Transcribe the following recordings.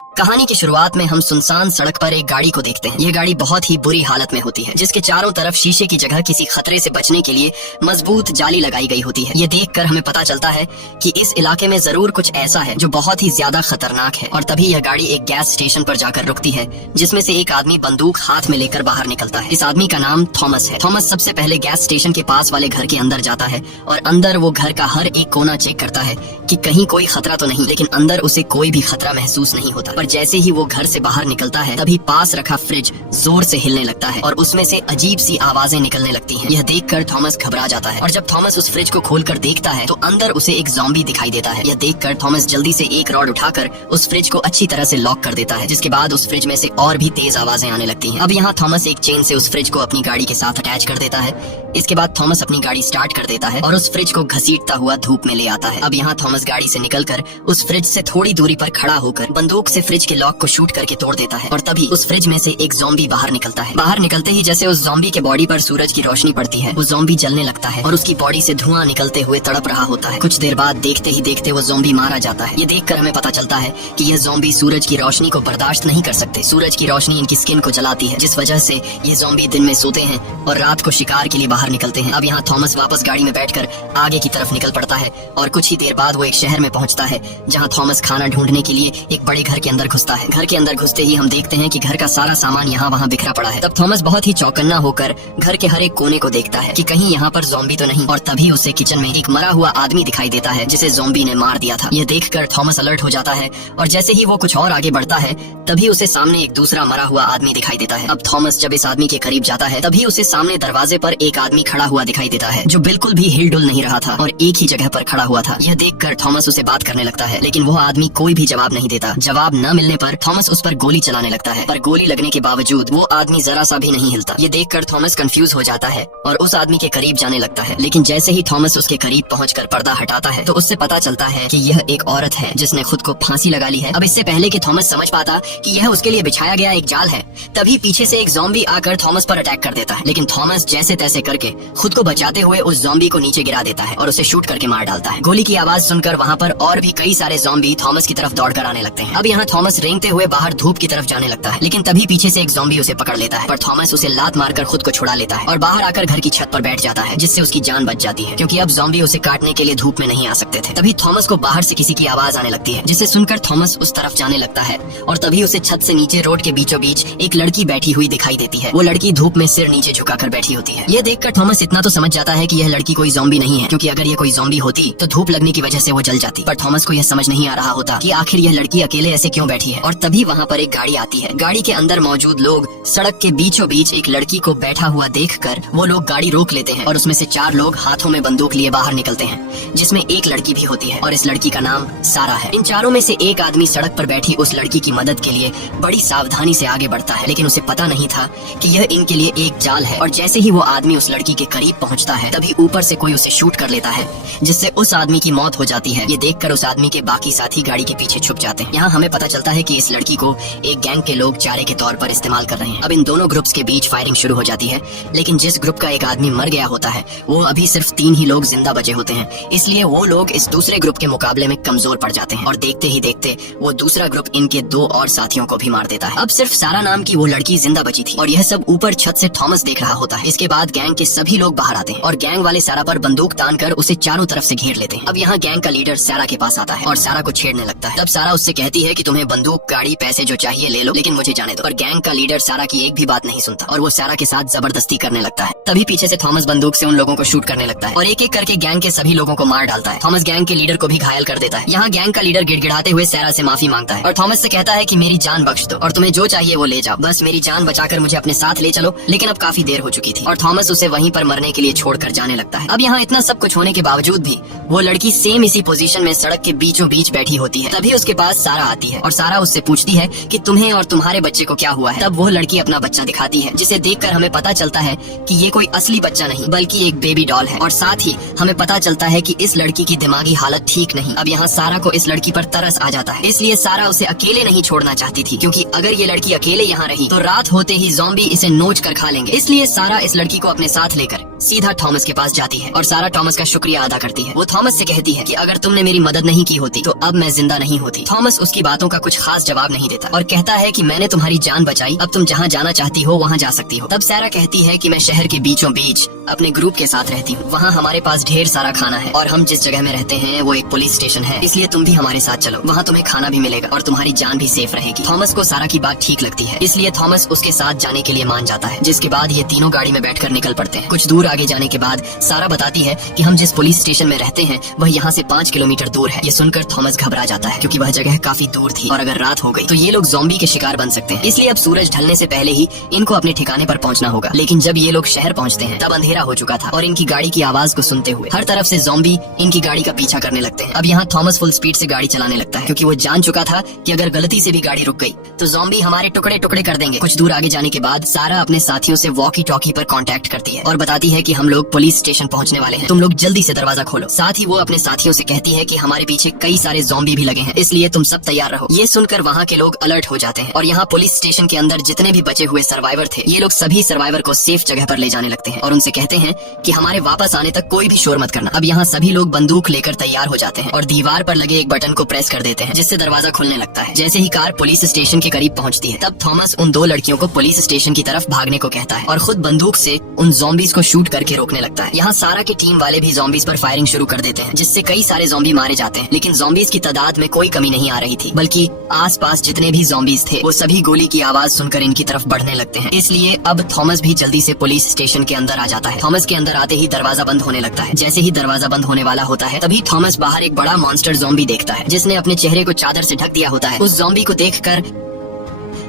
कहानी की शुरुआत में हम सुनसान सड़क पर एक गाड़ी को देखते हैं। ये गाड़ी बहुत ही बुरी हालत में होती है, जिसके चारों तरफ शीशे की जगह किसी खतरे से बचने के लिए मजबूत जाली लगाई गई होती है। ये देखकर हमें पता चलता है कि इस इलाके में जरूर कुछ ऐसा है जो बहुत ही ज्यादा खतरनाक है। और तभी यह गाड़ी एक गैस स्टेशन पर जाकर रुकती है, जिसमें से एक आदमी बंदूक हाथ में लेकर बाहर निकलता है। इस आदमी का नाम थॉमस है। थॉमस सबसे पहले गैस स्टेशन के पास वाले घर के अंदर जाता है और अंदर वो घर का हर एक कोना चेक करता है कि कहीं कोई खतरा तो नहीं। लेकिन अंदर उसे कोई भी खतरा महसूस नहीं होता। पर जैसे ही वो घर से बाहर निकलता है, तभी पास रखा फ्रिज जोर से हिलने लगता है और उसमें से अजीब सी आवाजें निकलने लगती हैं। यह देखकर थॉमस घबरा जाता है और जब थॉमस उस फ्रिज को खोलकर देखता है तो अंदर उसे एक ज़ॉम्बी दिखाई देता है। यह देखकर थॉमस जल्दी से एक रॉड उठाकर उस फ्रिज को अच्छी तरह से लॉक कर देता है, जिसके बाद उस फ्रिज में से और भी तेज आवाजें आने लगती हैं। अब यहाँ थॉमस एक चेन से उस फ्रिज को अपनी गाड़ी के साथ अटैच कर देता है। इसके बाद थॉमस अपनी गाड़ी स्टार्ट कर देता है और उस फ्रिज को घसीटता हुआ धूप में ले आता है। अब यहाँ थॉमस गाड़ी से निकलकर उस फ्रिज से थोड़ी दूरी पर खड़ा होकर बंदूक से फ्रिज के लॉक को शूट करके तोड़ देता है और तभी उस फ्रिज में से एक ज़ॉम्बी बाहर निकलता है। बाहर निकलते ही जैसे उस ज़ॉम्बी के बॉडी पर सूरज की रोशनी पड़ती है, वो ज़ॉम्बी जलने लगता है और उसकी बॉडी से धुआं निकलते हुए तड़प रहा होता है। कुछ देर बाद देखते ही देखते वो ज़ॉम्बी मारा जाता है। ये देखकर हमें पता चलता है कि यह ज़ॉम्बी सूरज की रोशनी को बर्दाश्त नहीं कर सकते। सूरज की रोशनी इनकी स्किन को जलाती है, जिस वजह से ये ज़ॉम्बी दिन में सोते हैं और रात को शिकार के लिए बाहर निकलते हैं। अब यहाँ थॉमस वापस गाड़ी में बैठकर आगे की तरफ निकल पड़ता है और कुछ ही देर बाद वो एक शहर में पहुंचता है, जहाँ थॉमस खाना ढूंढने के लिए एक बड़े घर के अंदर घुसता है। घर के अंदर घुसते ही हम देखते हैं कि घर का सारा सामान यहाँ वहाँ बिखरा पड़ा है। तब थॉमस बहुत ही चौकन्ना होकर घर के हर एक कोने को देखता है कि कहीं यहाँ पर ज़ॉम्बी तो नहीं। और तभी उसे किचन में एक मरा हुआ आदमी दिखाई देता है, जिसे ज़ॉम्बी ने मार दिया था। यह देखकर थॉमस अलर्ट हो जाता है और जैसे ही वो कुछ और आगे बढ़ता है, तभी उसे सामने एक दूसरा मरा हुआ आदमी दिखाई देता है। अब थॉमस जब इस आदमी के करीब जाता है, तभी उसे सामने दरवाजे पर एक आदमी खड़ा हुआ दिखाई देता है, जो बिल्कुल भी हिलडुल नहीं रहा था और एक ही जगह पर खड़ा हुआ था। यह देखकर थॉमस उसे बात करने लगता है, लेकिन वो आदमी कोई भी जवाब नहीं देता। जवाब न मिलने पर थॉमस उस पर गोली चलाने लगता है, पर गोली लगने के बावजूद वो आदमी जरा सा भी नहीं हिलता। ये देखकर थॉमस कंफ्यूज हो जाता है और उस आदमी के करीब जाने लगता है। लेकिन जैसे ही थॉमस उसके करीब पहुंचकर पर्दा हटाता है, तो उससे पता चलता है कि यह एक औरत है जिसने खुद को फांसी लगा ली है। अब इससे पहले कि थॉमस समझ पाता कि यह उसके लिए बिछाया गया एक जाल है, तभी पीछे से एक ज़ॉम्बी आकर थॉमस पर अटैक कर देता है। लेकिन थॉमस जैसे तैसे करके खुद को बचाते हुए उस ज़ॉम्बी को नीचे गिरा देता है और उसे शूट करके मार डालता है। गोली की आवाज सुनकर वहाँ पर और भी कई सारे ज़ॉम्बी थॉमस की तरफ दौड़कर आने लगते हैं। अब यहाँ थॉमस रेंगते हुए बाहर धूप की तरफ जाने लगता है, लेकिन तभी पीछे से एक ज़ॉम्बी उसे पकड़ लेता है, पर थॉमस उसे लात मारकर खुद को छुड़ा लेता है और बाहर आकर घर की छत पर बैठ जाता है, जिससे उसकी जान बच जाती है, क्योंकि अब ज़ॉम्बी उसे काटने के लिए धूप में नहीं आ सकते थे। तभी थॉमस को बाहर से किसी की आवाज आने लगती है, जिसे सुनकर थॉमस उस तरफ जाने लगता है और तभी उसे छत से नीचे रोड के बीचों बीच एक लड़की बैठी हुई दिखाई देती है। वो लड़की धूप में सिर नीचे झुकाकर बैठी होती है। ये देखकर थॉमस इतना तो समझ जाता है कि यह लड़की कोई ज़ॉम्बी नहीं है, क्योंकि अगर ये कोई ज़ॉम्बी होती तो धूप लगने की वजह से वो जल जाती। पर थॉमस को यह समझ नहीं आ रहा होता कि आखिर यह लड़की अकेले ऐसे क्यों बैठी है। और तभी वहाँ पर एक गाड़ी आती है। गाड़ी के अंदर मौजूद लोग सड़क के बीचों बीच एक लड़की को बैठा हुआ देखकर वो लोग गाड़ी रोक लेते हैं और उसमें से 4 लोग हाथों में बंदूक लिए बाहर निकलते हैं, जिसमें एक लड़की भी होती है और इस लड़की का नाम सारा है। इन चारों में से एक आदमी सड़क पर बैठी उस लड़की की मदद के लिए बड़ी सावधानी से आगे बढ़ता है, लेकिन उसे पता नहीं था कि यह इनके लिए एक जाल है। और जैसे ही वो आदमी उस लड़की के करीब पहुंचता है, तभी ऊपर से कोई उसे शूट कर लेता है, जिससे उस आदमी की मौत हो जाती है। ये देखकर उस आदमी के बाकी साथी गाड़ी के पीछे छुप जाते हैं। यहाँ हमें पता चलता है कि इस लड़की को एक गैंग के लोग चारे के तौर पर इस्तेमाल कर रहे हैं। अब इन दोनों ग्रुप्स के बीच फायरिंग शुरू हो जाती है, लेकिन जिस ग्रुप का एक आदमी मर गया होता है, वो अभी सिर्फ 3 ही लोग जिंदा बचे होते हैं, इसलिए वो लोग इस दूसरे ग्रुप के मुकाबले में कमजोर पड़ जाते हैं और देखते ही देखते वो दूसरा ग्रुप इनके 2 और साथियों को भी मार देता है। अब सिर्फ सारा नाम की वो लड़की जिंदा बची थी और यह सब ऊपर छत से थॉमस देख रहा होता है। इसके बाद गैंग के सभी लोग बाहर आते हैं और गैंग वाले सारा पर बंदूक तान कर उसे चारों तरफ से घेर लेते हैं। अब यहाँ गैंग का लीडर सारा के पास आता है और सारा को छेड़ने लगता है। तब सारा उससे कहती है कि तुम्हें बंदूक, गाड़ी, पैसे जो चाहिए ले लो, लेकिन मुझे जाने दो। और गैंग का लीडर सारा की एक भी बात नहीं सुनता और वो सारा के साथ जबरदस्ती करने लगता है। तभी पीछे से थॉमस बंदूक से उन लोगों को शूट करने लगता है और एक एक करके गैंग के सभी लोगों को मार डालता है। थॉमस गैंग के लीडर को भी घायल कर देता है। यहाँ गैंग का लीडर गिड़गिड़ाते हुए सारा से माफी मांगता है और थॉमस से कहता है कि मेरी जान बख्श दो और तुम्हें जो चाहिए वो ले जाओ, बस मेरी जान बचाकर मुझे अपने साथ ले चलो। लेकिन अब काफी देर हो चुकी थी और थॉमस उसे वहीं पर मरने के लिए छोड़कर जाने लगता है। अब यहाँ इतना सब कुछ होने के बावजूद भी वो लड़की सेम इसी पोजीशन में सड़क के बीचों बीच बैठी होती है। तभी उसके पास सारा आती है और सारा उससे पूछती है कि तुम्हें और तुम्हारे बच्चे को क्या हुआ है। तब वो लड़की अपना बच्चा दिखाती है, जिसे देखकर हमें पता चलता है कि ये कोई असली बच्चा नहीं बल्कि एक बेबी डॉल है। और साथ ही हमें पता चलता है कि इस लड़की की दिमागी हालत ठीक नहीं। अब यहाँ सारा को इस लड़की पर तरस आ जाता है, इसलिए सारा उसे अकेले नहीं छोड़ना चाहती थी, क्योंकि अगर ये लड़की अकेले यहाँ रही तो रात होते ही ज़ॉम्बी इसे नोच कर खा लेंगे। इसलिए सारा इस लड़की को अपने साथ लेकर सीधा थॉमस के पास जाती है और सारा थॉमस का शुक्रिया अदा करती है। वो थॉमस से कहती है कि अगर तुमने मेरी मदद नहीं की होती तो अब मैं जिंदा नहीं होती। थॉमस उसकी बातों का कुछ खास जवाब नहीं देता और कहता है कि मैंने तुम्हारी जान बचाई, अब तुम जहाँ जाना चाहती हो वहाँ जा सकती हो। तब सारा कहती है कि मैं शहर के बीचों बीच अपने ग्रुप के साथ रहती हूँ, वहाँ हमारे पास ढेर सारा खाना है और हम जिस जगह में रहते हैं वो एक पुलिस स्टेशन है, इसलिए तुम भी हमारे साथ चलो, वहाँ तुम्हें खाना भी मिलेगा और तुम्हारी जान भी सेफ रहेगी। थॉमस को सारा की बात ठीक लगती है, इसलिए थॉमस उसके साथ जाने के लिए मान जाता है, जिसके बाद ये तीनों गाड़ी में बैठकर निकल पड़ते हैं। कुछ दूर आगे जाने के बाद सारा बताती है कि हम जिस पुलिस स्टेशन में रहते हैं वह यहाँ से 5 किलोमीटर दूर है। ये सुनकर थॉमस घबरा जाता है क्योंकि वह जगह काफी दूर थी और अगर रात हो गई तो ये लोग ज़ॉम्बी के शिकार बन सकते हैं, इसलिए अब सूरज ढलने से पहले ही इनको अपने ठिकाने पर पहुंचना होगा। लेकिन जब ये लोग शहर पहुंचते हैं तब अंधेरा हो चुका था और इनकी गाड़ी की आवाज को सुनते हुए हर तरफ से ज़ॉम्बी इनकी गाड़ी का पीछा करने लगते हैं। अब यहाँ थॉमस फुल स्पीड से गाड़ी चलाने लगता है क्योंकि वो जान चुका था कि अगर गलती से भी गाड़ी रुक गई तो ज़ॉम्बी हमारे टुकड़े टुकड़े कर देंगे। कुछ दूर आगे जाने के बाद सारा अपने साथियों से वॉकी टॉकी पर कांटेक्ट करती है और बताती है कि हम लोग पुलिस स्टेशन पहुंचने वाले हैं, तुम लोग जल्दी से दरवाजा खोलो। साथ ही वो अपने साथियों से कहती है कि हमारे पीछे कई सारे ज़ॉम्बी भी लगे हैं, इसलिए तुम सब तैयार रहो। ये सुनकर वहाँ के लोग अलर्ट हो जाते हैं और यहाँ पुलिस स्टेशन के अंदर जितने भी बचे हुए सर्वाइवर थे ये लोग सभी सर्वाइवर को सेफ जगह पर ले जाने लगते हैं और उनसे कहते हैं कि हमारे वापस आने तक कोई भी शोर मत करना। अब यहाँ सभी लोग बंदूक लेकर तैयार हो जाते हैं और दीवार पर लगे एक बटन को प्रेस कर देते हैं जिससे दरवाजा खुलने लगता है। जैसे ही कार पुलिस स्टेशन के करीब पहुँचती है तब थॉमस उन 2 लड़कियों को पुलिस स्टेशन की तरफ भागने को कहता है और खुद बंदूक से उन ज़ॉम्बीज को शूट करके रोकने लगता है। यहाँ सारा की टीम वाले भी ज़ॉम्बीज पर फायरिंग शुरू कर देते हैं जिससे कई सारे ज़ॉम्बी मारे जाते हैं, लेकिन ज़ॉम्बीज की तादाद में कोई कमी नहीं आ रही थी, बल्कि आसपास जितने भी ज़ॉम्बीज थे वो सभी गोली की आवाज सुनकर इनकी तरफ बढ़ने लगते हैं। इसलिए अब थॉमस भी जल्दी से पुलिस स्टेशन के अंदर आ जाता है। थॉमस के अंदर आते ही दरवाजा बंद होने लगता है। जैसे ही दरवाजा बंद होने वाला होता है तभी थॉमस बाहर एक बड़ा मॉन्स्टर ज़ॉम्बी देखता है जिसने अपने चेहरे को चादर से ढक दिया होता है। उस ज़ॉम्बी को देखकर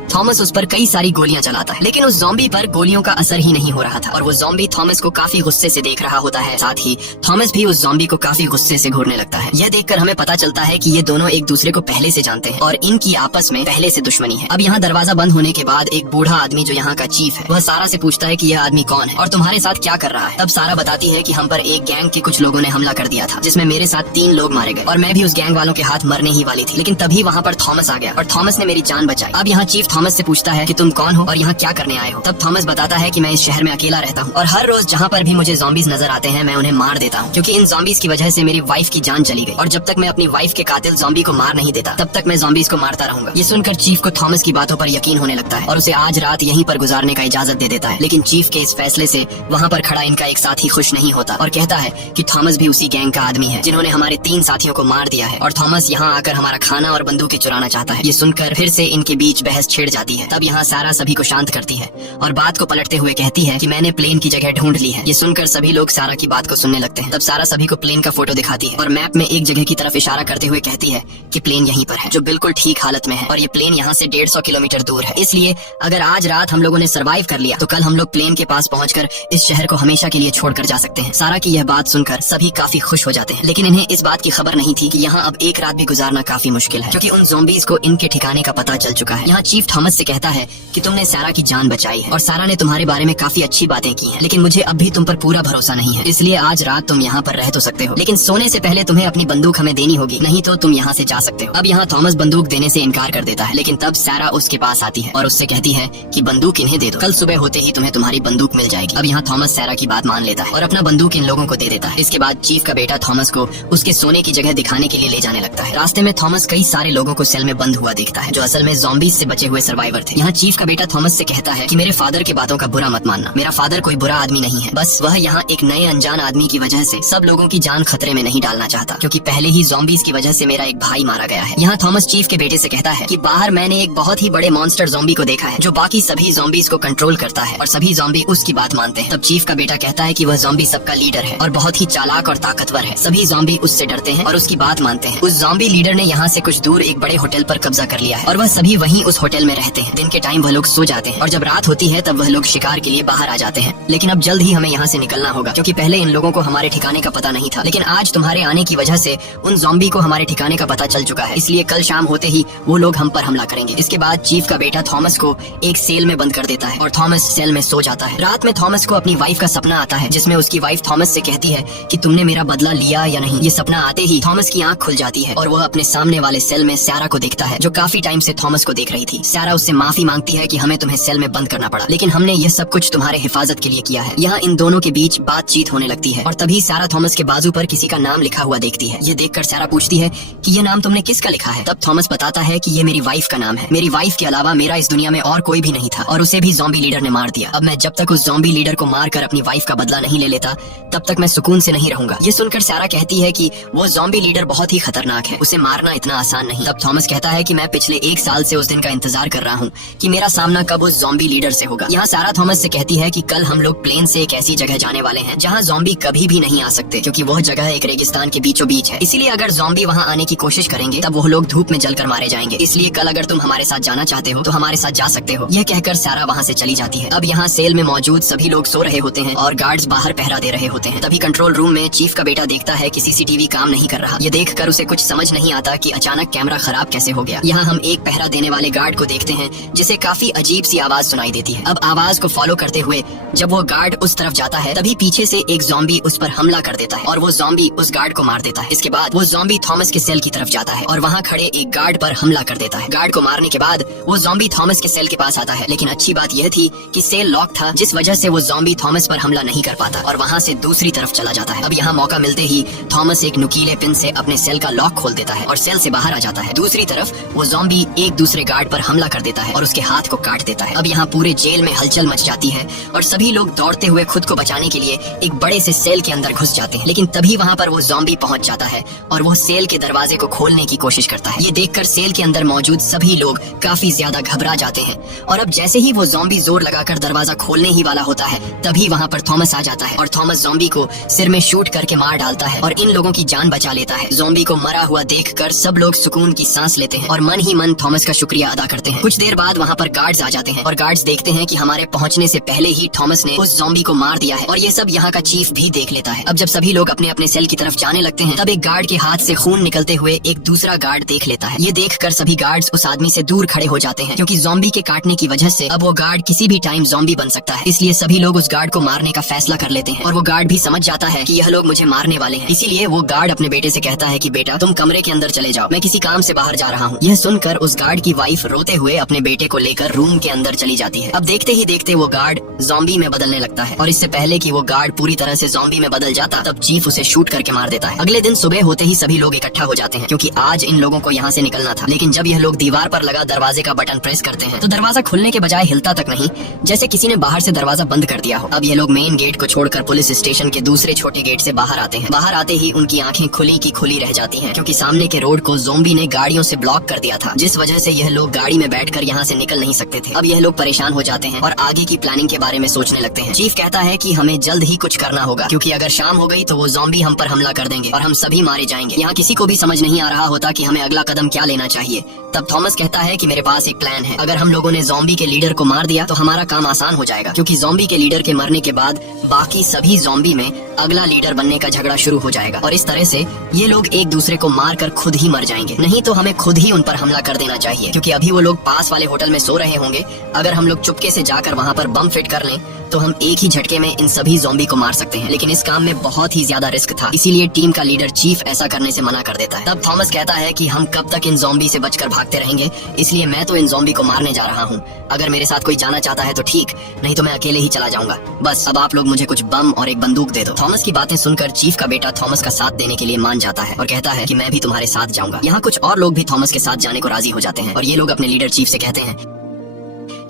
थॉमस उस पर कई सारी गोलियां चलाता है, लेकिन उस ज़ॉम्बी पर गोलियों का असर ही नहीं हो रहा था और वो ज़ॉम्बी थॉमस को काफी गुस्से से देख रहा होता है। साथ ही थॉमस भी उस ज़ॉम्बी को काफी गुस्से से घूरने लगता है। यह देखकर हमें पता चलता है कि ये दोनों एक दूसरे को पहले से जानते हैं और इनकी आपस में पहले से दुश्मनी है। अब यहाँ दरवाजा बंद होने के बाद एक बूढ़ा आदमी जो यहाँ का चीफ है वह सारा से पूछता है कि यह आदमी कौन है और तुम्हारे साथ क्या कर रहा है। तब सारा बताती है कि हम पर एक गैंग के कुछ लोगों ने हमला कर दिया था जिसमें मेरे साथ 3 लोग मारे गए और मैं भी उस गैंग वालों के हाथ मरने ही वाली थी, लेकिन तभी वहाँ पर थॉमस आ गया और थॉमस ने मेरी जान बचाई। अब यहाँ चीफ थॉमस से पूछता है कि तुम कौन हो और यहाँ क्या करने आए हो। तब थॉमस बताता है कि मैं इस शहर में अकेला रहता हूँ और हर रोज जहाँ पर भी मुझे ज़ॉम्बीज नजर आते हैं मैं उन्हें मार देता हूँ, क्योंकि इन ज़ॉम्बीज की वजह से मेरी वाइफ की जान चली गई और जब तक मैं अपनी वाइफ के कातिल ज़ॉम्बी को मार नहीं देता तब तक मैं ज़ॉम्बीज को मारता रहूंगा। ये सुनकर चीफ को थॉमस की बातों पर यकीन होने लगता है और उसे आज रात यहीं पर गुजारने का इजाजत दे देता है, लेकिन चीफ के इस फैसले से वहाँ पर खड़ा इनका एक साथी खुश नहीं होता और कहता है कि थॉमस भी उसी गैंग का आदमी है जिन्होंने हमारे 3 साथियों को मार दिया है और थॉमस यहाँ आकर हमारा खाना और बंदूकें चुराना चाहता है। ये सुनकर फिर से इनके बीच बहस छिड़ जाती है। तब यहाँ सारा सभी को शांत करती है और बात को पलटते हुए कहती है कि मैंने प्लेन की जगह ढूंढ ली है। ये सुनकर सभी लोग सारा की बात को सुनने लगते हैं। तब सारा सभी को प्लेन का फोटो दिखाती है और मैप में एक जगह की तरफ इशारा करते हुए कहती है कि प्लेन यहीं पर है, जो बिल्कुल ठीक हालत में है और ये प्लेन यहाँ से 150 किलोमीटर दूर है। इसलिए अगर आज रात हम लोगों ने सर्वाइव कर लिया तो कल हम लोग प्लेन के पास पहुंचकर इस शहर को हमेशा के लिए छोड़कर जा सकते हैं। सारा की यह बात सुनकर सभी काफी खुश हो जाते हैं, लेकिन इन्हें इस बात की खबर नहीं थी कि यहाँ अब एक रात भी गुजारना काफी मुश्किल है, क्योंकि उन ज़ॉम्बीज को इनके ठिकाने का पता चल चुका है। यहाँ चीफ थॉमस से कहता है कि तुमने सारा की जान बचाई है और सारा ने तुम्हारे बारे में काफी अच्छी बातें की हैं, लेकिन मुझे अब भी तुम पर पूरा भरोसा नहीं है, इसलिए आज रात तुम यहाँ पर रह तो सकते हो, लेकिन सोने से पहले तुम्हें अपनी बंदूक हमें देनी होगी, नहीं तो तुम यहाँ से जा सकते हो। अब यहाँ थॉमस बंदूक देने से इनकार कर देता है, लेकिन तब सारा उसके पास आती है और उससे कहती है कि बंदूक इन्हें दे दो, कल सुबह होते ही तुम्हें तुम्हारी बंदूक मिल जाएगी। अब यहाँ थॉमस सारा की बात मान लेता है और अपना बंदूक इन लोगों को दे देता है। इसके बाद चीफ का बेटा थॉमस को उसके सोने की जगह दिखाने के लिए ले जाने लगता है। रास्ते में थॉमस कई सारे लोगों को सेल में बंद हुआ देखता है जो असल में ज़ॉम्बीज से बचे हुए सर्वाइवर थे। यहाँ चीफ का बेटा थॉमस से कहता है कि मेरे फादर के बातों का बुरा मत मानना, मेरा फादर कोई बुरा आदमी नहीं है, बस वह यहाँ एक नए अनजान आदमी की वजह से सब लोगों की जान खतरे में नहीं डालना चाहता, क्योंकि पहले ही ज़ॉम्बीज की वजह से मेरा एक भाई मारा गया है। यहाँ थॉमस चीफ के बेटे से कहता है कि बाहर मैंने एक बहुत ही बड़े मॉन्स्टर ज़ॉम्बी को देखा है जो बाकी सभी ज़ॉम्बीज को कंट्रोल करता है और सभी ज़ॉम्बी उसकी बात मानते हैं। तब चीफ का बेटा कहता है कि वह ज़ॉम्बी सबका लीडर है और बहुत ही चालाक और ताकतवर है, सभी ज़ॉम्बी उससे डरते हैं और उसकी बात मानते हैं। उस ज़ॉम्बी लीडर ने यहाँ से कुछ दूर एक बड़े होटल पर कब्जा कर लिया है और वह सभी वहीं उस होटल में रहते हैं। दिन के टाइम वह लोग सो जाते हैं और जब रात होती है तब वह लोग शिकार के लिए बाहर आ जाते हैं, लेकिन अब जल्द ही हमें यहाँ से निकलना होगा, क्योंकि पहले इन लोगों को हमारे ठिकाने का पता नहीं था, लेकिन आज तुम्हारे आने की वजह से उन ज़ॉम्बी को हमारे ठिकाने का पता चल चुका है, इसलिए कल शाम होते ही वो लोग हम पर हमला करेंगे। इसके बाद चीफ का बेटा थॉमस को एक सेल में बंद कर देता है और थॉमस सेल में सो जाता है। रात में थॉमस को अपनी वाइफ का सपना आता है जिसमें उसकी वाइफ थॉमस से कहती है कि तुमने मेरा बदला लिया या नहीं। ये सपना आते ही थॉमस की आंख खुल जाती है और वह अपने सामने वाले सेल में सारा को देखता है जो काफी टाइम से थॉमस को देख रही थी। सारा सारा उससे माफी मांगती है कि हमें तुम्हें सेल में बंद करना पड़ा, लेकिन हमने ये सब कुछ तुम्हारे हिफाजत के लिए किया है। यहाँ इन दोनों के बीच बातचीत होने लगती है और तभी सारा थॉमस के बाजू पर किसी का नाम लिखा हुआ देखती है। ये देखकर सारा पूछती है कि ये नाम तुमने किसका लिखा है। तब थॉमस बताता है कि ये मेरी वाइफ का नाम है। मेरी वाइफ के अलावा मेरा इस दुनिया में और कोई भी नहीं था और उसे भी ज़ॉम्बी लीडर ने मार दिया। अब मैं जब तक उस ज़ॉम्बी लीडर को मारकर अपनी वाइफ का बदला नहीं ले लेता तब तक मैं सुकून से नहीं रहूंगा। ये सुनकर सारा कहती है कि वो ज़ॉम्बी लीडर बहुत ही खतरनाक है, उसे मारना इतना आसान नहीं। तब थॉमस कहता है कि मैं पिछले 1 साल से उस दिन का इंतजार कर रहा हूँ कि मेरा सामना कब उस ज़ॉम्बी लीडर से होगा। यहाँ सारा थॉमस से कहती है कि कल हम लोग प्लेन से एक ऐसी जगह जाने वाले हैं जहाँ ज़ॉम्बी कभी भी नहीं आ सकते, क्योंकि वह जगह एक रेगिस्तान के बीचों बीच है। इसीलिए अगर ज़ॉम्बी वहाँ आने की कोशिश करेंगे तब वो लोग धूप में जलकर मारे जाएंगे। इसलिए कल अगर तुम हमारे साथ जाना चाहते हो तो हमारे साथ जा सकते हो। यह कहकर सारा वहाँ से चली जाती है। अब यहाँ सेल में मौजूद सभी लोग सो रहे होते हैं और गार्ड्स बाहर पहरा दे रहे होते हैं। तभी कंट्रोल रूम में चीफ का बेटा देखता है कि सीसीटीवी काम नहीं कर रहा। ये देखकर उसे कुछ समझ नहीं आता कि अचानक कैमरा खराब कैसे हो गया। यहाँ हम एक पहरा देने वाले गार्ड को देखते हैं जिसे काफी अजीब सी आवाज सुनाई देती है। अब आवाज को फॉलो करते हुए जब वो गार्ड उस तरफ जाता है तभी पीछे से एक ज़ॉम्बी उस पर हमला कर देता है और वो ज़ॉम्बी उस गार्ड को मार देता है। इसके बाद वो ज़ॉम्बी थॉमस के सेल की तरफ जाता है और वहाँ खड़े एक गार्ड पर हमला कर देता है। गार्ड को मारने के बाद वो ज़ॉम्बी थॉमस के सेल के पास आता है, लेकिन अच्छी बात यह थी कि सेल लॉक था, जिस वजह से वो ज़ॉम्बी थॉमस पर हमला नहीं कर पाता और वहाँ से दूसरी तरफ चला जाता है। अब यहाँ मौका मिलते ही थॉमस एक नुकीले पिन से अपने सेल का लॉक खोल देता है और सेल से बाहर आ जाता है। दूसरी तरफ वो ज़ॉम्बी एक दूसरे गार्ड पर हमला कर देता है और उसके हाथ को काट देता है। अब यहाँ पूरे जेल में हलचल मच जाती है और सभी लोग दौड़ते हुए खुद को बचाने के लिए एक बड़े से सेल के अंदर घुस जाते हैं, लेकिन तभी वहाँ पर वो ज़ॉम्बी पहुंच जाता है और वो सेल के दरवाजे को खोलने की कोशिश करता है। ये देखकर सेल के अंदर मौजूद सभी लोग काफी ज्यादा घबरा जाते हैं और अब जैसे ही वो ज़ॉम्बी जोर लगाकर दरवाजा खोलने ही वाला होता है तभी वहाँ पर थॉमस आ जाता है और थॉमस ज़ॉम्बी को सिर में शूट करके मार डालता है और इन लोगों की जान बचा लेता है। ज़ॉम्बी को मरा हुआ देखकर सब लोग सुकून की सांस लेते हैं और मन ही मन थॉमस का शुक्रिया अदा करते हैं। कुछ देर बाद वहाँ पर गार्ड्स आ जाते हैं और गार्ड्स देखते हैं कि हमारे पहुँचने से पहले ही थॉमस ने उस ज़ॉम्बी को मार दिया है और ये सब यहाँ का चीफ भी देख लेता है। अब जब सभी लोग अपने अपने सेल की तरफ जाने लगते हैं तब एक गार्ड के हाथ से खून निकलते हुए एक दूसरा गार्ड देख लेता है। ये देखकर सभी गार्ड्स उस आदमी से दूर खड़े हो जाते हैं, क्योंकि ज़ॉम्बी के काटने की वजह से अब वो गार्ड किसी भी टाइम ज़ॉम्बी बन सकता है। इसलिए सभी लोग उस गार्ड को मारने का फैसला कर लेते हैं और वो गार्ड भी समझ जाता है कि यह लोग मुझे मारने वाले हैं। इसीलिए वो गार्ड अपने बेटे से कहता है कि बेटा तुम कमरे के अंदर चले जाओ, मैं किसी काम से बाहर जा रहा हूँ। यह सुनकर उस गार्ड की वाइफ रोते हुए अपने बेटे को लेकर रूम के अंदर चली जाती है। अब देखते ही देखते वो गार्ड ज़ॉम्बी में बदलने लगता है और इससे पहले कि वो गार्ड पूरी तरह से ज़ॉम्बी में बदल जाता तब चीफ उसे शूट करके मार देता है। अगले दिन सुबह होते ही सभी लोग इकट्ठा हो जाते हैं, क्योंकि आज इन लोगों को यहाँ से निकलना था। लेकिन जब यह लोग दीवार पर लगा दरवाजे का बटन प्रेस करते हैं तो दरवाजा खुलने के बजाय हिलता तक नहीं, जैसे किसी ने बाहर से दरवाजा बंद कर दिया हो। अब ये लोग मेन गेट को छोड़कर पुलिस स्टेशन के दूसरे छोटे गेट से बाहर आते हैं। बाहर आते ही उनकी आंखें खुली की खुली रह जाती हैं, क्योंकि सामने के रोड को ज़ॉम्बी ने गाड़ियों से ब्लॉक कर दिया था, जिस वजह से यह लोग गाड़ी में बैठकर यहाँ से निकल नहीं सकते थे। अब यह लोग परेशान हो जाते हैं और आगे की प्लानिंग के बारे में सोचने लगते हैं। चीफ कहता है कि हमें जल्द ही कुछ करना होगा, क्योंकि अगर शाम हो गई तो वो ज़ॉम्बी हम पर हमला कर देंगे और हम सभी मारे जाएंगे। यहाँ किसी को भी समझ नहीं आ रहा होता कि हमें अगला कदम क्या लेना चाहिए। तब थॉमस कहता है कि मेरे पास एक प्लान है। अगर हम लोगों ने ज़ॉम्बी के लीडर को मार दिया तो हमारा काम आसान हो जाएगा, क्योंकि ज़ॉम्बी के लीडर के मरने के बाद बाकी सभी ज़ॉम्बी में अगला लीडर बनने का झगड़ा शुरू हो जाएगा और इस तरह से ये लोग एक दूसरे को मार कर खुद ही मर जाएंगे। नहीं तो हमें खुद ही उन पर हमला कर देना चाहिए, क्योंकि अभी वो लोग पास वाले होटल में सो रहे होंगे। अगर हम लोग चुपके से जाकर वहाँ पर बम फिट कर लें तो हम एक ही झटके में इन सभी ज़ॉम्बी को मार सकते हैं। लेकिन इस काम में बहुत ही ज्यादा रिस्क था, इसीलिए टीम का लीडर चीफ ऐसा करने से मना कर देता है। तब थॉमस कहता है कि हम कब तक इन ज़ॉम्बी से बचकर भागते रहेंगे, इसलिए मैं तो इन ज़ॉम्बी को मारने जा रहा हूँ। अगर मेरे साथ कोई जाना चाहता है तो ठीक, नहीं तो मैं अकेले ही चला जाऊंगा। बस अब आप लोग मुझे कुछ बम और एक बंदूक दे दो। थॉमस की बातें सुनकर चीफ का बेटा थॉमस का साथ देने के लिए मान जाता है और कहता है कि मैं भी तुम्हारे साथ जाऊंगा। यहाँ कुछ और लोग भी थॉमस के साथ जाने को राजी हो जाते हैं और ये लोग अपने लीडर चीफ से कहते हैं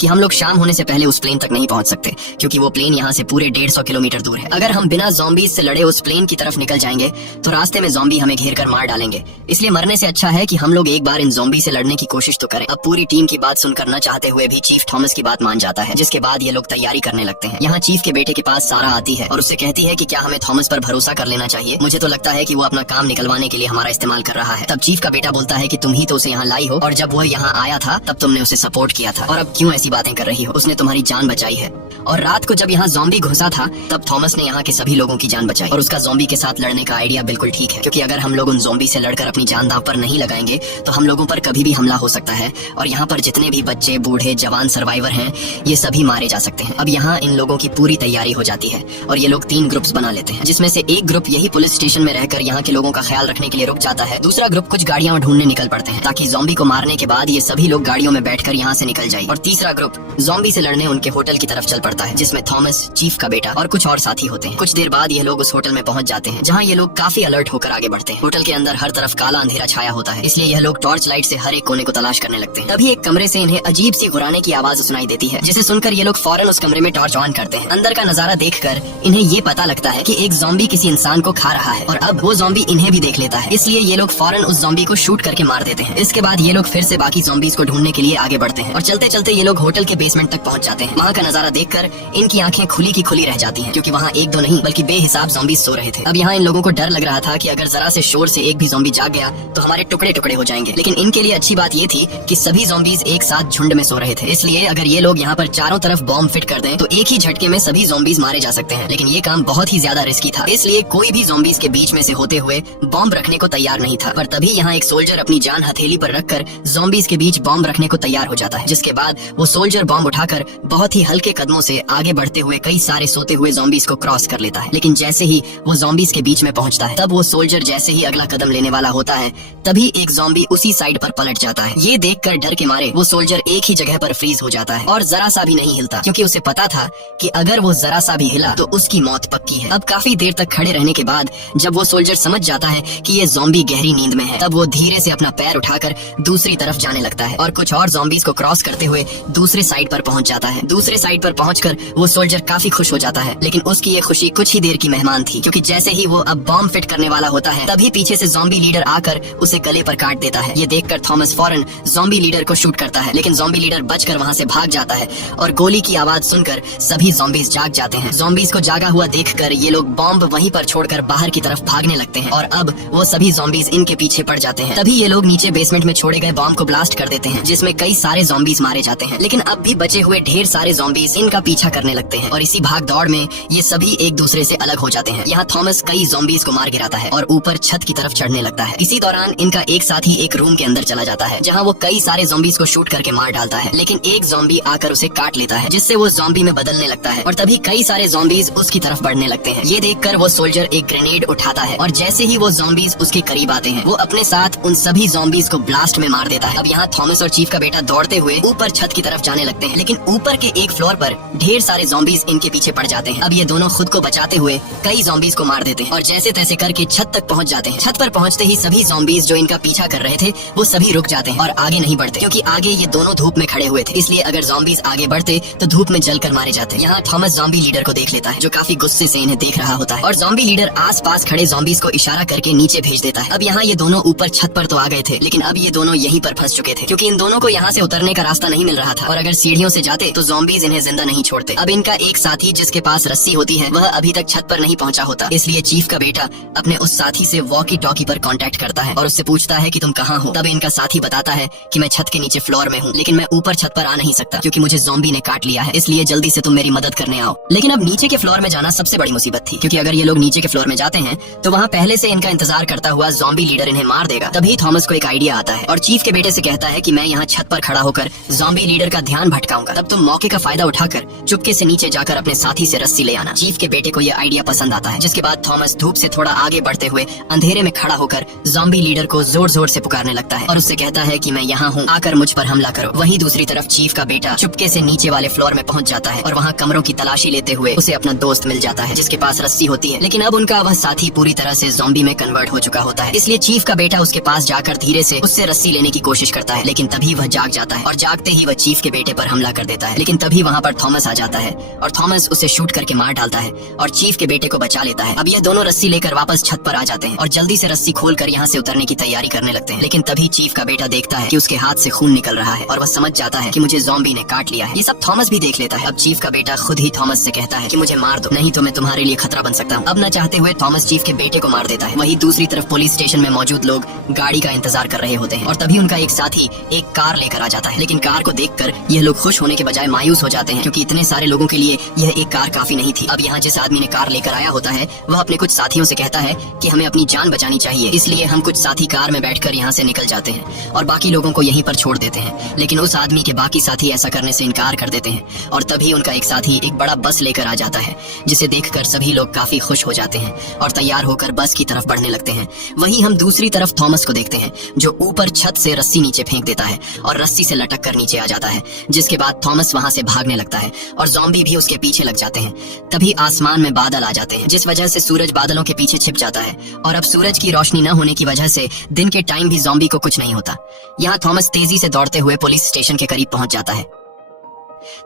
कि हम लोग शाम होने से पहले उस प्लेन तक नहीं पहुंच सकते, क्योंकि वो प्लेन यहाँ से पूरे 150 किलोमीटर दूर है। अगर हम बिना ज़ॉम्बीज से लड़े उस प्लेन की तरफ निकल जाएंगे तो रास्ते में ज़ॉम्बी हमें घेर कर मार डालेंगे। इसलिए मरने से अच्छा है कि हम लोग एक बार इन ज़ॉम्बी से लड़ने की कोशिश तो करें। अब पूरी टीम की बात सुनकर न चाहते हुए भी चीफ थॉमस की बात मान जाता है, जिसके बाद ये लोग तैयारी करने लगते हैं। यहाँ चीफ के बेटे के पास सारा आती है और उससे कहती है कि क्या हमें थॉमस पर भरोसा कर लेना चाहिए। मुझे तो लगता है कि वो अपना काम निकलवाने के लिए हमारा इस्तेमाल कर रहा है। तब चीफ का बेटा बोलता है कि तुम ही तो उसे यहाँ लाई हो और जब वो यहाँ आया था तब तुमने उसे सपोर्ट किया था, और अब क्यों ऐसी बातें कर रही हो, उसने तुम्हारी जान बचाई है और रात को जब यहाँ ज़ॉम्बी घुसा था तब थॉमस ने यहाँ के सभी लोगों की जान बचाई। और उसका ज़ॉम्बी के साथ लड़ने का आइडिया बिल्कुल ठीक है, क्योंकि अगर हम लोग उन ज़ॉम्बी से लड़कर अपनी जान दांव पर नहीं लगाएंगे तो हम लोगों पर कभी भी हमला हो सकता है और यहाँ पर जितने भी बच्चे, बूढ़े, जवान सर्वाइवर हैं ये सभी मारे जा सकते हैं। अब यहाँ इन लोगों की पूरी तैयारी हो जाती है और ये लोग 3 ग्रुप्स बना लेते हैं, जिसमें से एक ग्रुप यही पुलिस स्टेशन में रहकर यहाँ के लोगों का ख्याल रखने के लिए रुक जाता है। दूसरा ग्रुप कुछ गाड़ियां ढूंढने निकल पड़ते हैं ताकि ज़ॉम्बी को मारने के बाद ये सभी लोग गाड़ियों में बैठकर यहाँ से निकल जाए। और तीसरा ग्रुप ज़ॉम्बी से लड़ने उनके होटल की तरफ चल पड़ता है, जिसमें थॉमस, चीफ का बेटा और कुछ और साथी होते हैं। कुछ देर बाद ये लोग उस होटल में पहुंच जाते हैं, जहाँ ये लोग काफी अलर्ट होकर आगे बढ़ते हैं। होटल के अंदर हर तरफ काला अंधेरा छाया होता है, इसलिए यह लोग टॉर्च लाइट से हर एक कोने को तलाश करने लगते हैं। तभी एक कमरे से इन्हें अजीब सी गुर्राने की आवाज सुनाई देती है, जिसे सुनकर ये लोग फौरन उस कमरे में टॉर्च ऑन करते हैं। अंदर का नजारा देखकर इन्हें ये पता लगता है कि एक ज़ॉम्बी किसी इंसान को खा रहा है और अब वो ज़ॉम्बी इन्हें भी देख लेता है, इसलिए ये लोग फौरन उस ज़ॉम्बी को शूट करके मार देते हैं। इसके बाद ये लोग फिर से बाकी ज़ॉम्बीज को ढूंढने के लिए आगे बढ़ते हैं और चलते चलते ये लोग होटल के बेसमेंट तक पहुंच जाते हैं। वहाँ का नजारा देखकर इनकी आंखें खुली की खुली रह जाती हैं, क्योंकि वहाँ 1-2 नहीं बल्कि बेहिसाब ज़ॉम्बीज सो रहे थे। अब यहाँ इन लोगों को डर लग रहा था कि अगर जरा से शोर से एक भी ज़ॉम्बी जाग गया तो हमारे टुकड़े टुकड़े हो जाएंगे। लेकिन इनके लिए अच्छी बात ये थी कि सभी ज़ॉम्बीज एक साथ झुंड में सो रहे थे, इसलिए अगर ये लोग यहाँ पर चारों तरफ बॉम्ब फिट कर दें तो एक ही झटके में सभी ज़ॉम्बीज मारे जा सकते हैं। लेकिन ये काम बहुत ही ज्यादा रिस्की था, इसलिए कोई भी ज़ॉम्बीज के बीच में से होते हुए बॉम्ब रखने को तैयार नहीं था। पर तभी यहाँ एक सोल्जर अपनी जान हथेली पर रखकर ज़ॉम्बीज के बीच बॉम्ब रखने को तैयार हो जाता है, जिसके बाद वो सोल्जर बॉम्ब उठाकर बहुत ही हल्के कदमों से आगे बढ़ते हुए कई सारे सोते हुए ज़ॉम्बीज को क्रॉस कर लेता है। लेकिन जैसे ही वो ज़ॉम्बीज के बीच में पहुंचता है, तब वो सोल्जर जैसे ही अगला कदम लेने वाला होता है तभी एक ज़ॉम्बी उसी साइड पर पलट जाता है। ये देखकर डर के मारे वो सोल्जर एक ही जगह पर फ्रीज हो जाता है और जरा सा भी नहीं हिलता, क्योंकि उसे पता था कि अगर वो जरा सा भी हिला तो उसकी मौत पक्की है। अब काफी देर तक खड़े रहने के बाद जब वो सोल्जर समझ जाता है कि ये ज़ॉम्बी गहरी नींद में है, तब वो धीरे से अपना पैर उठाकर दूसरी तरफ जाने लगता है और कुछ और ज़ॉम्बीज को क्रॉस करते हुए दूसरे साइड पर पहुंच जाता है। दूसरे साइड पर पहुंचकर वो सोल्जर काफी खुश हो जाता है, लेकिन उसकी ये खुशी कुछ ही देर की मेहमान थी, क्योंकि जैसे ही वो अब बॉम्ब फिट करने वाला होता है तभी पीछे से ज़ॉम्बी लीडर आकर उसे गले पर काट देता है। ये देखकर थॉमस फौरन ज़ॉम्बी लीडर को शूट करता है, लेकिन ज़ॉम्बी लीडर बचकर वहाँ से भाग जाता है और गोली की आवाज सुनकर सभी ज़ॉम्बीज जाग जाते हैं। ज़ॉम्बीज को जागा हुआ देखकर ये लोग बॉम्ब वहीं पर छोड़कर बाहर की तरफ भागने लगते हैं और अब वो सभी ज़ॉम्बीज इनके पीछे पड़ जाते हैं। तभी ये लोग नीचे बेसमेंट में छोड़े गए बॉम्ब को ब्लास्ट कर देते हैं, जिसमें कई सारे ज़ॉम्बीज मारे जाते हैं। लेकिन अब भी बचे हुए ढेर सारे ज़ॉम्बीज इनका पीछा करने लगते हैं और इसी भाग दौड़ में ये सभी एक दूसरे से अलग हो जाते हैं। यहाँ थॉमस कई ज़ॉम्बीज को मार गिराता है और ऊपर छत की तरफ चढ़ने लगता है। इसी दौरान इनका एक साथी एक रूम के अंदर चला जाता है, जहाँ वो कई सारे ज़ॉम्बीज को शूट करके मार डालता है, लेकिन एक ज़ॉम्बी आकर उसे काट लेता है, जिससे वो ज़ॉम्बी में बदलने लगता है और तभी कई सारे ज़ॉम्बीज उसकी तरफ बढ़ने लगते हैं। ये देखकर वो सोल्जर एक ग्रेनेड उठाता है और जैसे ही वो ज़ॉम्बीज उसके करीब आते हैं वो अपने साथ उन सभी ज़ॉम्बीज को ब्लास्ट में मार देता है। अब यहाँ थॉमस और चीफ का बेटा दौड़ते हुए ऊपर छत की तरफ जाने लगते हैं, लेकिन ऊपर के एक फ्लोर पर ढेर सारे ज़ॉम्बीज इनके पीछे पड़ जाते हैं। अब ये दोनों खुद को बचाते हुए कई ज़ॉम्बीज को मार देते हैं और जैसे तैसे करके छत तक पहुँच जाते हैं। छत पर पहुँचते ही सभी ज़ॉम्बीज जो इनका पीछा कर रहे थे वो सभी रुक जाते हैं और आगे नहीं बढ़ते, क्योंकि आगे ये दोनों धूप में खड़े हुए थे, इसलिए अगर ज़ॉम्बीज आगे बढ़ते तो धूप में जलकर मारे जाते। यहाँ थॉमस ज़ॉम्बी लीडर को देख लेता है, जो काफी गुस्से से इन्हें देख रहा होता है और ज़ॉम्बी लीडर आस-पास खड़े ज़ॉम्बीज को इशारा करके नीचे भेज देता है। अब यहाँ ये दोनों ऊपर छत पर तो आ गए थे, लेकिन अब ये दोनों यहीं पर फंस चुके थे, क्योंकि इन दोनों को यहाँ से उतरने का रास्ता नहीं मिल रहा था और अगर सीढ़ियों से जाते तो ज़ॉम्बीज इन्हें जिंदा नहीं छोड़ते। अब इनका एक साथी जिसके पास रस्सी होती है वह अभी तक छत पर नहीं पहुँचा होता, इसलिए चीफ का बेटा अपने उस साथी से वॉकी टॉकी पर कांटेक्ट करता है और उससे पूछता है कि तुम कहाँ हो। तब इनका साथी बताता है कि मैं छत के नीचे फ्लोर में हूँ, लेकिन मैं ऊपर छत पर आ नहीं सकता क्योंकि मुझे ज़ॉम्बी ने काट लिया है, इसलिए जल्दी से तुम मेरी मदद करने आओ। लेकिन अब नीचे के फ्लोर में जाना सबसे बड़ी मुसीबत थी, क्योंकि अगर ये लोग नीचे के फ्लोर में जाते हैं तो वहाँ पहले से इनका इंतजार करता हुआ ज़ॉम्बी लीडर इन्हें मार देगा। तभी थॉमस को एक आइडिया आता है और चीफ के बेटे से कहता है कि मैं यहाँ छत पर खड़ा होकर ज़ॉम्बी लीडर का ध्यान भटकाऊंगा, तब तुम मौके का फायदा उठाकर चुपके से नीचे जाकर अपने साथी से रस्सी ले आना। चीफ के बेटे को यह आइडिया पसंद आता है, जिसके बाद थॉमस धूप से थोड़ा आगे बढ़ते हुए अंधेरे में खड़ा होकर ज़ॉम्बी लीडर को जोर जोर से पुकारने लगता है और उससे कहता है कि मैं यहाँ हूँ, आकर मुझ पर हमला करो। वहीं दूसरी तरफ चीफ का बेटा चुपके से नीचे वाले फ्लोर में पहुँच जाता है और वहाँ कमरों की तलाशी लेते हुए उसे अपना दोस्त मिल जाता है जिसके पास रस्सी होती है, लेकिन अब उनका वह साथी पूरी तरह से ज़ॉम्बी में कन्वर्ट हो चुका होता है, इसलिए चीफ का बेटा उसके पास जाकर धीरे से उससे रस्सी लेने की कोशिश करता है, लेकिन तभी वह जाग जाता है और जागते ही वह चीफ के बेटे पर हमला कर देता है। लेकिन तभी वहाँ पर थॉमस आ जाता है और थॉमस उसे शूट करके मार डालता है और चीफ के बेटे को बचा लेता है। अब यह दोनों रस्सी लेकर वापस छत पर आ जाते हैं और जल्दी से रस्सी खोलकर यहाँ से उतरने की तैयारी करने लगते हैं, लेकिन तभी चीफ का बेटा देखता है कि उसके हाथ से खून निकल रहा है और वह समझ जाता है कि मुझे ज़ॉम्बी ने काट लिया है। ये सब थॉमस भी देख लेता है। अब चीफ का बेटा खुद ही थॉमस से कहता है कि मुझे मार दो, नहीं तो मैं तुम्हारे लिए खतरा बन सकता हूँ। अब न चाहते हुए थॉमस चीफ के बेटे को मार देता है। वहीं दूसरी तरफ पुलिस स्टेशन में मौजूद लोग गाड़ी का इंतजार कर रहे होते हैं और तभी उनका एक साथी एक कार लेकर आ जाता है, लेकिन कार को देखकर यह लोग खुश होने के बजाय मायूस हो जाते हैं, क्योंकि इतने इतने सारे लोगों के लिए यह एक कार काफी नहीं थी। अब यहाँ जिस आदमी ने कार लेकर आया होता है वह अपने कुछ साथियों से कहता है कि हमें अपनी जान बचानी चाहिए, इसलिए हम कुछ साथी कार में बैठकर यहाँ से निकल जाते हैं और बाकी लोगों को यहीं पर छोड़ देते हैं। लेकिन उस आदमी के बाकी साथी ऐसा करने से इनकार कर देते हैं और तभी उनका एक साथी एक बड़ा बस लेकर आ जाता है, जिसे देखकर सभी लोग काफी खुश हो जाते हैं और तैयार होकर बस की तरफ बढ़ने लगते हैं। वहीं हम दूसरी तरफ थॉमस को देखते हैं जो ऊपर छत से रस्सी नीचे फेंक देता है और रस्सी से लटक कर नीचे आ जाता है, जिसके बाद थॉमस वहां से भागने लगता है और ज़ॉम्बी भी उसके पीछे लग जाते हैं। तभी आसमान में बादल आ जाते हैं, जिस वजह से सूरज बादलों के पीछे छिप जाता है और अब सूरज की रोशनी न होने की वजह से दिन के टाइम भी ज़ॉम्बी को कुछ नहीं होता। यहाँ थॉमस तेजी से दौड़ते हुए पुलिस स्टेशन के करीब पहुंच जाता है।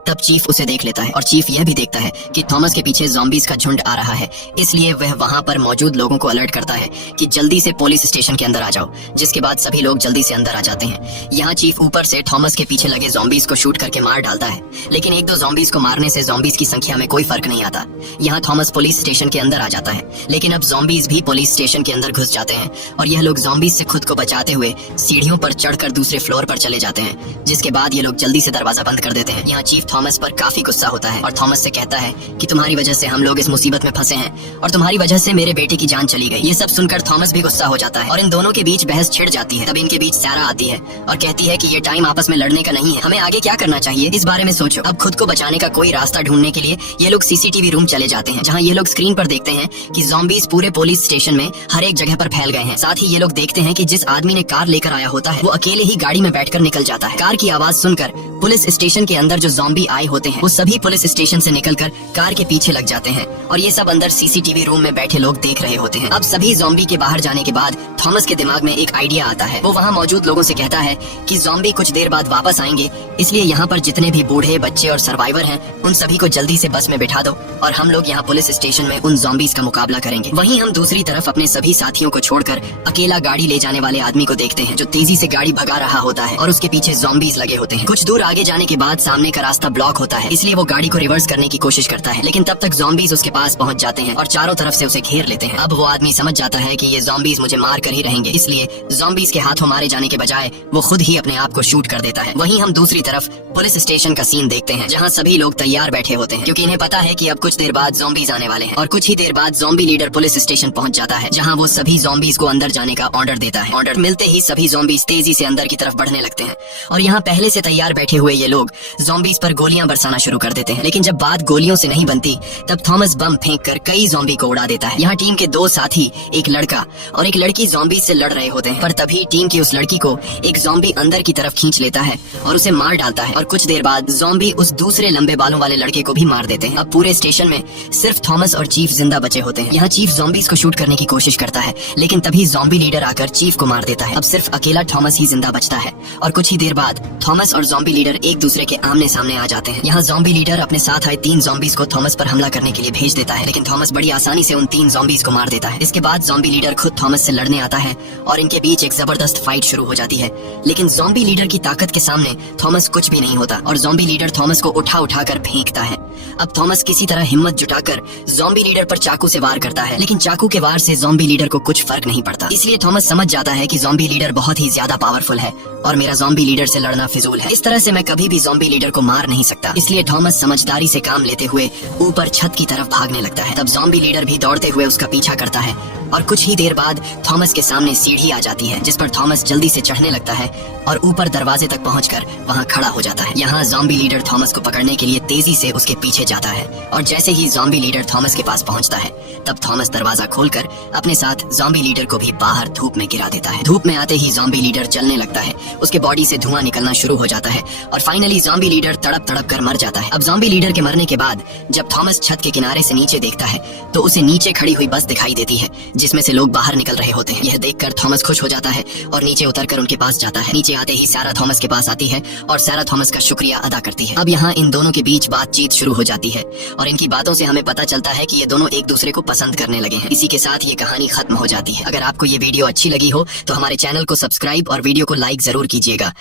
तब चीफ उसे देख लेता है और चीफ यह भी देखता है कि थॉमस के पीछे ज़ॉम्बीज का झुंड आ रहा है, इसलिए वह वहां पर मौजूद लोगों को अलर्ट करता है कि जल्दी से पुलिस स्टेशन के अंदर आ जाओ, जिसके बाद सभी लोग जल्दी से अंदर आ जाते हैं। यहाँ चीफ ऊपर से थॉमस के पीछे लगे ज़ॉम्बीज को शूट करके मार डालता है, लेकिन एक दो ज़ॉम्बीज को मारने से ज़ॉम्बीज की संख्या में कोई फर्क नहीं आता। यहाँ थॉमस पुलिस स्टेशन के अंदर आ जाता है, लेकिन अब ज़ॉम्बीज भी पुलिस स्टेशन के अंदर घुस जाते हैं और यह लोग ज़ॉम्बीज से खुद को बचाते हुए सीढ़ियों पर चढ़कर दूसरे फ्लोर पर चले जाते हैं, जिसके बाद ये लोग जल्दी से दरवाजा बंद कर देते हैं। यहाँ चीफ थॉमस पर काफी गुस्सा होता है और थॉमस से कहता है कि तुम्हारी वजह से हम लोग इस मुसीबत में फंसे हैं और तुम्हारी वजह से मेरे बेटे की जान चली गई। ये सब सुनकर थॉमस भी गुस्सा हो जाता है और इन दोनों के बीच बहस छिड़ जाती है। तब इनके बीच सैरा आती है और कहती है कि ये टाइम आपस में लड़ने का नहीं है, हमें आगे क्या करना चाहिए इस बारे में सोचो। अब खुद को बचाने का कोई रास्ता ढूंढने के लिए ये लोग सीसीटीवी रूम चले जाते हैं, जहाँ ये लोग स्क्रीन पर देखते हैं कि ज़ॉम्बीज पूरे पुलिस स्टेशन में हर एक जगह पर फैल गए हैं। साथ ही ये लोग देखते हैं कि जिस आदमी ने कार लेकर आया होता है वो अकेले ही गाड़ी में बैठकर निकल जाता है। कार की आवाज सुनकर पुलिस स्टेशन के अंदर जो ज़ॉम्बी आए होते हैं वो सभी पुलिस स्टेशन से निकलकर कार के पीछे लग जाते हैं और ये सब अंदर सीसीटीवी रूम में बैठे लोग देख रहे होते हैं। अब सभी ज़ॉम्बी के बाहर जाने के बाद थॉमस के दिमाग में एक आइडिया आता है। वो वहाँ मौजूद लोगों से कहता है कि ज़ॉम्बी कुछ देर बाद वापस आएंगे, इसलिए यहाँ पर जितने भी बूढ़े बच्चे और सर्वाइवर हैं उन सभी को जल्दी से बस में बिठा दो और हम लोग यहाँ पुलिस स्टेशन में उन ज़ॉम्बीज का मुकाबला करेंगे। वहीं हम दूसरी तरफ अपने सभी साथियों को छोड़कर अकेला गाड़ी ले जाने वाले आदमी को देखते हैं जो तेजी से गाड़ी भगा रहा होता है और उसके पीछे ज़ॉम्बीज लगे होते हैं। कुछ दूर आगे जाने के बाद सामने का रास्ता ब्लॉक होता है, इसलिए वो गाड़ी को रिवर्स करने की कोशिश करता है, लेकिन तब तक ज़ॉम्बीज उसके पास पहुंच जाते हैं और चारों तरफ से उसे घेर लेते हैं। अब वो आदमी समझ जाता है कि ये ज़ॉम्बीज मुझे मार कर ही रहेंगे, इसलिए ज़ॉम्बीज के हाथों मारे जाने के बजाय वो खुद ही अपने आप को शूट कर देता है। वहीं हम दूसरी तरफ पुलिस स्टेशन का सीन देखते हैं, जहाँ सभी लोग तैयार बैठे होते हैं क्योंकि इन्हें पता है कि अब कुछ देर बाद ज़ॉम्बीज आने वाले हैं और कुछ ही देर बाद ज़ॉम्बी लीडर पुलिस स्टेशन पहुंच जाता है, जहाँ वो सभी ज़ॉम्बीज को अंदर जाने का ऑर्डर देता है। ऑर्डर मिलते ही सभी ज़ॉम्बीज तेजी से अंदर की तरफ बढ़ने लगते हैं और यहाँ पहले से तैयार बैठे हुए ये लोग ज़ॉम्बीज पर गोलियां बरसाना शुरू कर देते हैं, लेकिन जब बात गोलियों से नहीं बनती तब थॉमस बम फेंककर कई ज़ॉम्बी को उड़ा देता है। यहाँ टीम के दो साथी, एक लड़का और एक लड़की ज़ॉम्बीज से लड़ रहे होते हैं, पर तभी टीम की उस लड़की को एक ज़ॉम्बी अंदर की तरफ खींच लेता है और उसे मार डालता है और कुछ देर बाद ज़ॉम्बी उस दूसरे लंबे बालों वाले लड़के को भी मार देते हैं। अब पूरे स्टेशन में सिर्फ थॉमस और चीफ जिंदा बचे होते हैं। यहाँ चीफ ज़ॉम्बीज को शूट करने की कोशिश करता है, लेकिन तभी ज़ॉम्बी लीडर आकर चीफ को मार देता है। अब सिर्फ अकेला थॉमस ही जिंदा बचता है और कुछ ही देर बाद थॉमस और ज़ॉम्बी लीडर एक दूसरे के आमने सामने आ जाते हैं। यहाँ ज़ॉम्बी लीडर अपने साथ आए 3 ज़ॉम्बीज को थॉमस पर हमला करने के लिए भेज देता है, लेकिन थॉमस बड़ी आसानी से उन 3 ज़ॉम्बीज को मार देता है। इसके बाद ज़ॉम्बी लीडर खुद थॉमस से लड़ने आता है और इनके बीच एक जबरदस्त फाइट शुरू हो जाती है, लेकिन ज़ॉम्बी लीडर की ताकत के सामने थॉमस कुछ भी नहीं होता और ज़ॉम्बी लीडर थॉमस को उठा कर फेंकता है। अब थॉमस किसी तरह हिम्मत जुटाकर ज़ॉम्बी लीडर पर चाकू से वार करता है, लेकिन चाकू के वार से ज़ॉम्बी लीडर को कुछ फर्क नहीं पड़ता। इसलिए थॉमस समझ जाता है कि ज़ॉम्बी लीडर बहुत ही ज्यादा पावरफुल है और मेरा ज़ॉम्बी लीडर से लड़ना फिजूल है। इस तरह से मैं कभी भी ज़ॉम्बी लीडर को मार नहीं सकता। इसलिए थॉमस समझदारी से काम लेते हुए ऊपर छत की तरफ भागने लगता है। तब ज़ॉम्बी लीडर भी दौड़ते हुए उसका पीछा करता है और कुछ ही देर बाद थॉमस के सामने सीढ़ी आ जाती है, जिस पर थॉमस जल्दी से चढ़ने लगता है और ऊपर दरवाजे तक पहुंचकर वहां खड़ा हो जाता है। यहाँ ज़ॉम्बी लीडर थॉमस को पकड़ने के लिए तेजी से उसके पीछे जाता है और जैसे ही ज़ॉम्बी लीडर थॉमस के पास पहुंचता है तब थॉमस दरवाजा खोलकर अपने साथ ज़ॉम्बी लीडर को भी बाहर धूप में गिरा देता है। धूप में आते ही ज़ॉम्बी लीडर जलने लगता है, उसके बॉडी से धुआं निकलना शुरू हो जाता है और फाइनली ज़ॉम्बी लीडर तड़प कर मर जाता है। अब ज़ॉम्बी लीडर के मरने के बाद जब थॉमस छत के किनारे से नीचे देखता है तो उसे नीचे खड़ी हुई बस दिखाई देती है, जिसमें से लोग बाहर निकल रहे होते हैं। यह देखकर थॉमस खुश हो जाता है और नीचे उतरकर उनके पास जाता है। नीचे आते ही सैरा थॉमस के पास आती है और सैरा थॉमस का शुक्रिया अदा करती है। अब यहाँ इन दोनों के बीच बातचीत शुरू हो जाती है और इनकी बातों से हमें पता चलता है कि ये दोनों एक दूसरे को पसंद करने लगे हैं। इसी के साथ ये कहानी खत्म हो जाती है। अगर आपको ये वीडियो अच्छी लगी हो तो हमारे चैनल को सब्सक्राइब और वीडियो को लाइक जरूर कीजिएगा।